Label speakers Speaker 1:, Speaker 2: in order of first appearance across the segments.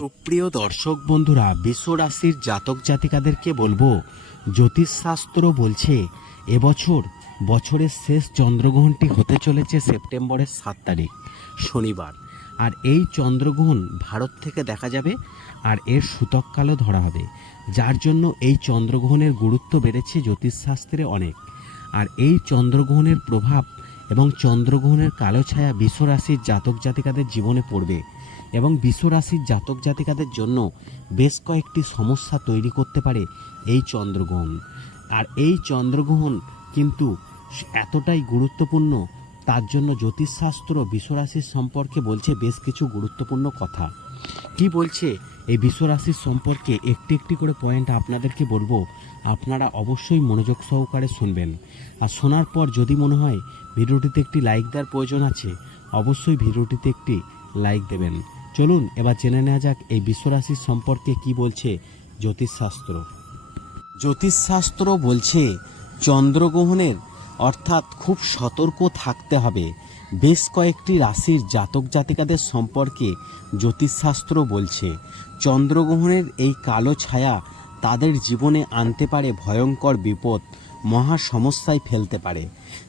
Speaker 1: সুপ্রিয় দর্শক বন্ধুরা, বিশ্ব রাশির জাতক জাতিকাদেরকে বলব, জ্যোতিষশাস্ত্র বলছে, এবছর বছরের শেষ চন্দ্রগ্রহণটি হতে চলেছে সেপ্টেম্বরের সাত তারিখ, শনিবার। আর এই চন্দ্রগ্রহণ ভারত থেকে দেখা যাবে, আর এর সূতককালও ধরা হবে। যার জন্য এই চন্দ্রগ্রহণের গুরুত্ব বেড়েছে জ্যোতিষশাস্ত্রে অনেক। আর এই চন্দ্রগ্রহণের প্রভাব এবং চন্দ্রগ্রহণের কালো ছায়া বিশ্বরাশির জাতক জাতিকাদের জীবনে পড়বে। এবং বিশ্বরাশির জাতক জাতিকাদের জন্য বেশ কয়েকটি সমস্যা তৈরি করতে পারে এই চন্দ্রগ্রহণ। আর এই চন্দ্রগ্রহণ কিন্তু এতটাই গুরুত্বপূর্ণ, তার জন্য জ্যোতিষশাস্ত্র বিশ্বরাশির সম্পর্কে বলছে বেশ কিছু গুরুত্বপূর্ণ কথা। কি বলছে এই বিশ্বরাশির সম্পর্কে? একটি একটি করে পয়েন্ট আপনাদেরকে বলব। আপনারা অবশ্যই মনোযোগ সহকারে শুনবেন। আর শোনার পর যদি মনে হয় ভিডিওটিতে একটি লাইক দেওয়ার প্রয়োজন আছে, অবশ্যই ভিডিওটিতে একটি লাইক দেবেন। চলুন এবার জেনে নেওয়া যাক এই বিশ্বরাশির সম্পর্কে কি বলছে জ্যোতিষশাস্ত্র। জ্যোতিষশাস্ত্র বলছে চন্দ্রগ্রহণের অর্থাৎ খুব সতর্ক থাকতে হবে। বেশ কয়েকটি রাশির জাতক জাতিকাদের সম্পর্কে জ্যোতিষশাস্ত্র বলছে, চন্দ্রগ্রহণের এই কালো ছায়া তাদের জীবনে আনতে পারে ভয়ঙ্কর বিপদ। মহা সমস্যায় ফেলতে পারে।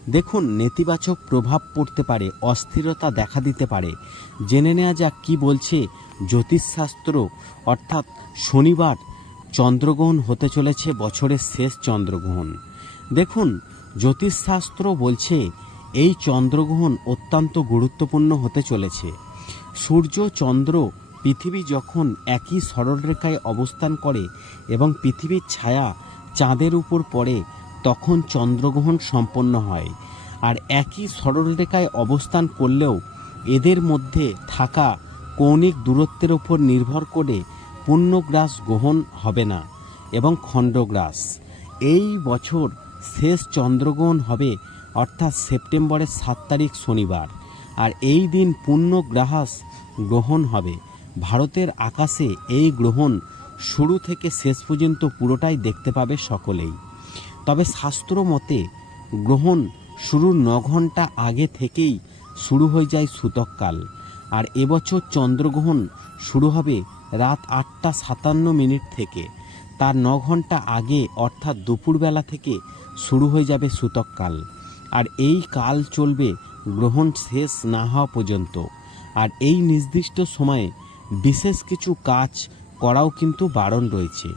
Speaker 1: দেখুন, নেতিবাচক প্রভাব পড়তে পারে, অস্থিরতা দেখা দিতে পারে। জেনে নেওয়া যাক কি বলছে জ্যোতিষশাস্ত্র। অর্থাৎ শনিবার চন্দ্রগ্রহণ হতে চলেছে বছরের শেষ চন্দ্রগ্রহণ। দেখুন, জ্যোতিষশাস্ত্র বলছে এই চন্দ্রগ্রহণ অত্যন্ত গুরুত্বপূর্ণ হতে চলেছে। সূর্য, চন্দ্র, পৃথিবী যখন একই সরলরেখায় অবস্থান করে এবং পৃথিবীর ছায়া চাঁদের উপর পড়ে তখন চন্দ্রগ্রহণ সম্পন্ন হয় আর একই সরলরেখায় অবস্থান করলেও এদের মধ্যে থাকা কৌণিক দূরত্বের উপর নির্ভর করে পূর্ণগ্রাস গ্রহণ হবে না এবং খণ্ডগ্রাস। এই বছর শেষ চন্দ্রগ্রহণ হবে, অর্থাৎ সেপ্টেম্বরের সাত তারিখ শনিবার। আর এই দিন পূর্ণগ্রাহাস গ্রহণ হবে। ভারতের আকাশে এই গ্রহণ শুরু থেকে শেষ পর্যন্ত পুরোটাই দেখতে পাবে সকলেই। তবে শাস্ত্র মতে গ্রহণ শুরুর ন ঘণ্টা আগে থেকেই শুরু হয়ে যায় সূতককাল, আর এবছর চন্দ্রগ্রহণ শুরু হবে রাত আটটা সাতান্ন মিনিট থেকে। তার ন ঘণ্টা আগে অর্থাৎ দুপুরবেলা থেকে শুরু হয়ে যাবে সূতককাল, আর এই কাল চলবে গ্রহণ শেষ না হওয়া পর্যন্ত। আর এই নির্দিষ্ট সময়ে বিশেষ কিছু কাজ করাও কিন্তু বারণ রয়েছে।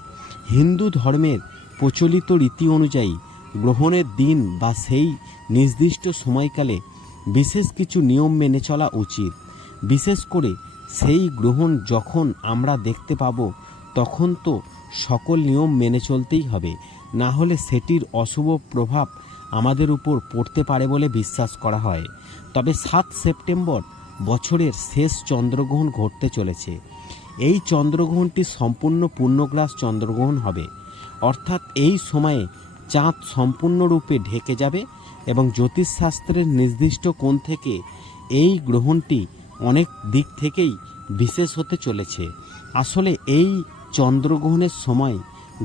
Speaker 1: হিন্দু ধর্মের প্রচলিত রীতি অনুযায়ী গ্রহণের দিন বা সেই নির্দিষ্ট সময়কালে বিশেষ কিছু নিয়ম মেনে চলা উচিত। বিশেষ করে সেই গ্রহণ যখন আমরা দেখতে পাব, তখন তো সকল নিয়ম মেনে চলতেই হবে। না হলে সেটির অশুভ প্রভাব আমাদের উপর পড়তে পারে বলে বিশ্বাস করা হয়। তবে সাত সেপ্টেম্বর বছরের শেষ চন্দ্রগ্রহণ ঘটতে চলেছে। এই চন্দ্রগ্রহণটি সম্পূর্ণ পূর্ণগ্রাস চন্দ্রগ্রহণ হবে। অর্থাৎ এই সময়ে চাঁদ সম্পূর্ণরূপে ঢেকে যাবে এবং জ্যোতিষশাস্ত্রের নির্দিষ্ট কোণ থেকে এই গ্রহণটি অনেক দিক থেকেই বিশেষ হতে চলেছে। আসলে এই চন্দ্রগ্রহণের সময়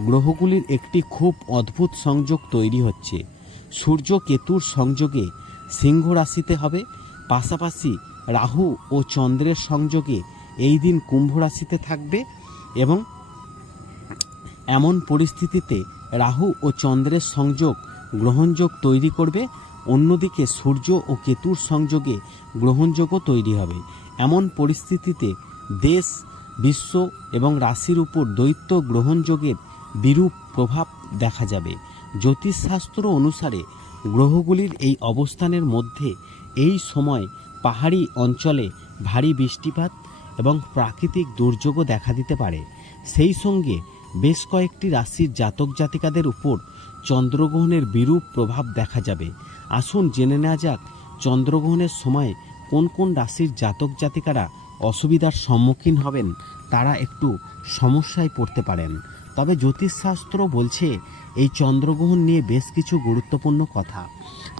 Speaker 1: গ্রহগুলির একটি খুব অদ্ভুত সংযোগ তৈরি হচ্ছে। সূর্য কেতুর সংযোগে সিংহ রাশিতে হবে, পাশাপাশি রাহু ও চন্দ্রের সংযোগে এই দিন কুম্ভ রাশিতে থাকবে এবং এমন পরিস্থিতিতে রাহু ও চন্দ্রের সংযোগ, গ্রহণযোগ তৈরি করবে। অন্যদিকে সূর্য ও কেতুর সংযোগে গ্রহণযোগও তৈরি হবে। এমন পরিস্থিতিতে দেশ, বিশ্ব এবং রাশির উপর দৈত্য গ্রহণযোগের বিরূপ প্রভাব দেখা যাবে। জ্যোতিষশাস্ত্র অনুসারে গ্রহগুলির এই অবস্থানের মধ্যে এই সময় পাহাড়ি অঞ্চলে ভারী বৃষ্টিপাত এবং প্রাকৃতিক দুর্যোগও দেখা দিতে পারে। সেই সঙ্গে বেশ কয়েকটি রাশির জাতক জাতিকাদের উপর চন্দ্রগ্রহণের বিরূপ প্রভাব দেখা যাবে। আসুন জেনে নেওয়া যাক চন্দ্রগ্রহণের সময় কোন কোন রাশির জাতক জাতিকারা অসুবিধার সম্মুখীন হবেন, তারা একটু সমস্যায় পড়তে পারেন। তবে জ্যোতিষশাস্ত্র বলছে এই চন্দ্রগ্রহণ নিয়ে বেশ কিছু গুরুত্বপূর্ণ কথা।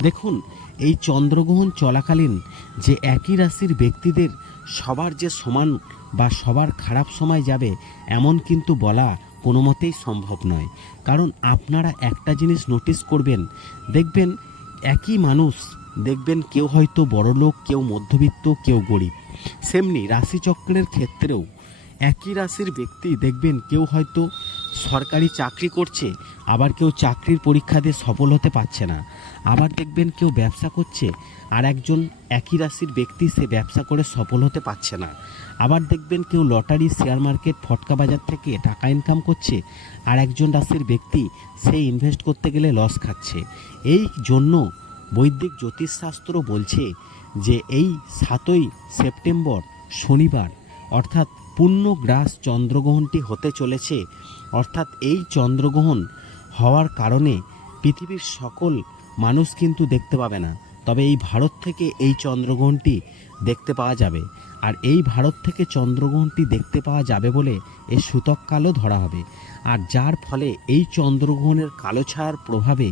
Speaker 1: দেখুন, এই চন্দ্রগ্রহণ চলাকালীন যে একই রাশির ব্যক্তিদের সবার যে সমান বা সবার খারাপ সময় যাবে, এমন কিন্তু বলা কোনো মতেই সম্ভব নয়। কারণ আপনারা একটা জিনিস নোটিস করবেন, দেখবেন একই মানুষ, দেখবেন কেউ হয়তো বড় লোক কেউ মধ্যবিত্ত, কেউ গরিব। সেমনি রাশিচক্রের ক্ষেত্রেও একই রাশির ব্যক্তি দেখবেন কেউ হয়তো সরকারি চাকরি করছে, আবার কেউ চাকরির পরীক্ষা দিয়ে সফল হতে পারছে না। আবার দেখবেন কেউ ব্যবসা করছে আর একজন একই রাশির ব্যক্তি সে ব্যবসা করে সফল হতে পারছে না। আবার দেখবেন কেউ লটারি শেয়ার মার্কেট ফটকা বাজার থেকে টাকা ইনকাম করছে আর একজন রাশির ব্যক্তি সে ইনভেস্ট করতে গেলে লস খাচ্ছে। এই জন্য বৈদিক জ্যোতিষশাস্ত্র বলছে যে এই সাতই সেপ্টেম্বর শনিবার, অর্থাৎ পূর্ণগ্রাস চন্দ্রগ্রহণটি হতে চলেছে। অর্থাৎ এই চন্দ্রগ্রহণ হওয়ার কারণে পৃথিবীর সকল মানুষ কিন্তু দেখতে পাবে না। তবে এই ভারত থেকে এই চন্দ্রগ্রহণটি দেখতে পাওয়া যাবে। আর এই ভারত থেকে চন্দ্রগ্রহণটি দেখতে পাওয়া যাবে বলে এর সূতক কালো ধরা হবে। আর যার ফলে এই চন্দ্রগ্রহণের কালো ছায়ার প্রভাবে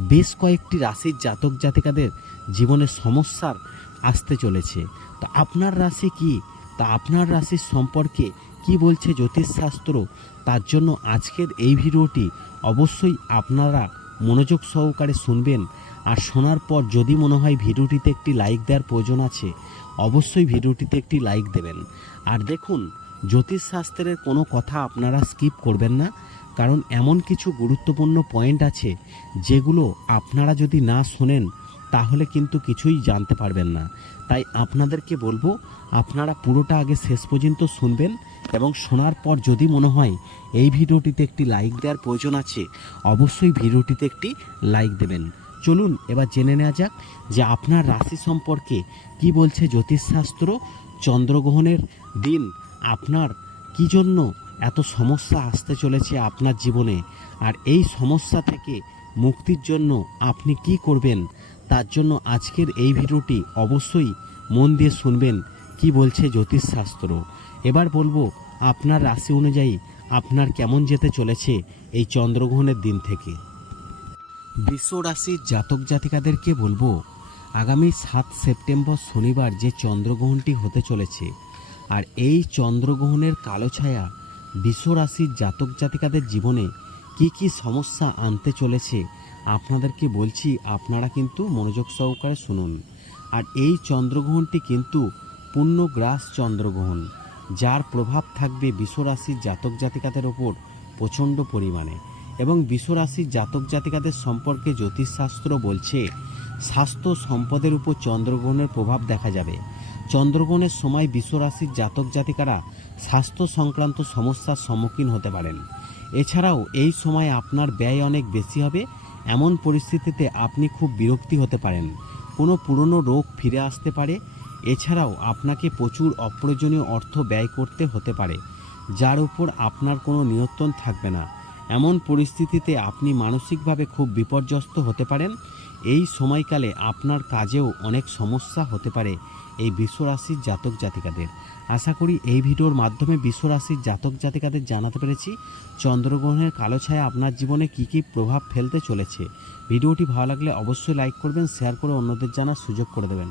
Speaker 1: বেশ কয়েকটি রাশির জাতক জাতিকাদের জীবনের সমস্যার আসতে চলেছে। তো আপনার রাশি কি? তা আপনার রাশির সম্পর্কে কি বলছে জ্যোতিষশাস্ত্র? তার জন্য আজকের এই ভিডিওটি অবশ্যই আপনারা মনোযোগ সহকারে শুনবেন। আর শোনার পর যদি মনে হয় ভিডিওটিতে একটি লাইক দেওয়ার প্রয়োজন আছে, অবশ্যই ভিডিওটিতে একটি লাইক দেবেন। আর দেখুন, জ্যোতিষশাস্ত্রের কোনো কথা আপনারা স্কিপ করবেন না, কারণ এমন কিছু গুরুত্বপূর্ণ পয়েন্ট আছে, যেগুলো আপনারা যদি না শোনেন তাহলে কিন্তু কিছুই জানতে পারবেন না। তাই আপনাদেরকে বলব, আপনারা পুরোটা আগে শেষ পর্যন্ত শুনবেন এবং শোনার পর যদি মনে হয় এই ভিডিওটিতে একটি লাইক দেওয়ার প্রয়োজন আছে, অবশ্যই ভিডিওটিতে একটি লাইক দেবেন। চলুন, এবার জেনে নেওয়া যাক যে আপনার রাশি সম্পর্কে কি বলছে জ্যোতিষশাস্ত্র, চন্দ্রগ্রহণের দিন, আপনার কি জন্য এত সমস্যা আসতে চলেছে আপনার জীবনে, আর এই সমস্যা থেকে মুক্তির জন্য আপনি কি করবেন তার জন্য আজকের এই ভিডিওটি অবশ্যই মন দিয়ে শুনবেন, কি বলছে জ্যোতিষশাস্ত্র এবার বলব, আপনার রাশি অনুযায়ী আপনার কেমন যেতে চলেছে এই চন্দ্রগ্রহণের দিন থেকে? বিশ্ব রাশির জাতক জাতিকাদেরকে বলব, আগামী সাত সেপ্টেম্বর শনিবার যে চন্দ্রগ্রহণটি হতে চলেছে, আর এই চন্দ্রগ্রহণের কালো ছায়া বিশ্ব রাশির জাতক জাতিকাদের জীবনে কি কি সমস্যা আনতে চলেছে আপনাদেরকে বলছি, আপনারা কিন্তু মনোযোগ সহকারে শুনুন। আর এই চন্দ্রগ্রহণটি কিন্তু পূর্ণগ্রাস চন্দ্রগ্রহণ, যার প্রভাব থাকবে বিশ্বরাশির জাতক জাতিকাদের ওপর প্রচণ্ড পরিমাণে। এবং বিশ্বরাশির জাতক জাতিকাদের সম্পর্কে জ্যোতিষশাস্ত্র বলছে, স্বাস্থ্য সম্পদের উপর চন্দ্রগ্রহণের প্রভাব দেখা যাবে। চন্দ্রগ্রহণের সময় বিশ্বরাশির জাতক জাতিকারা স্বাস্থ্য সংক্রান্ত সমস্যার সম্মুখীন হতে পারেন। এছাড়াও এই সময় আপনার ব্যয় অনেক বেশি হবে এমন পরিস্থিতিতে আপনি খুব বিরক্তি হতে পারেন। কোনো পুরনো রোগ ফিরে আসতে পারে, এছাড়াও আপনাকে প্রচুর অপ্রয়োজনীয় অর্থ ব্যয় করতে হতে পারে, যার উপর আপনার কোনো নিয়ন্ত্রণ থাকবে না। এমন পরিস্থিতিতে আপনি মানসিকভাবে খুব বিপর্যস্ত হতে পারেন এই সময়কালে আপনার কাজেও অনেক সমস্যা হতে পারে এই বিশ্বরাশির জাতক জাতিকাদের। আশা করি এই ভিডিওর মাধ্যমে বিশ্বরাশির জাতক জাতিকাদের জানাতে পেরেছি, চন্দ্রগ্রহণের কালো ছায়া আপনার জীবনে কী কী প্রভাব ফেলতে চলেছে। ভিডিওটি ভালো লাগলে অবশ্যই লাইক করবেন শেয়ার করে অন্যদের জানার সুযোগ করে দেবেন।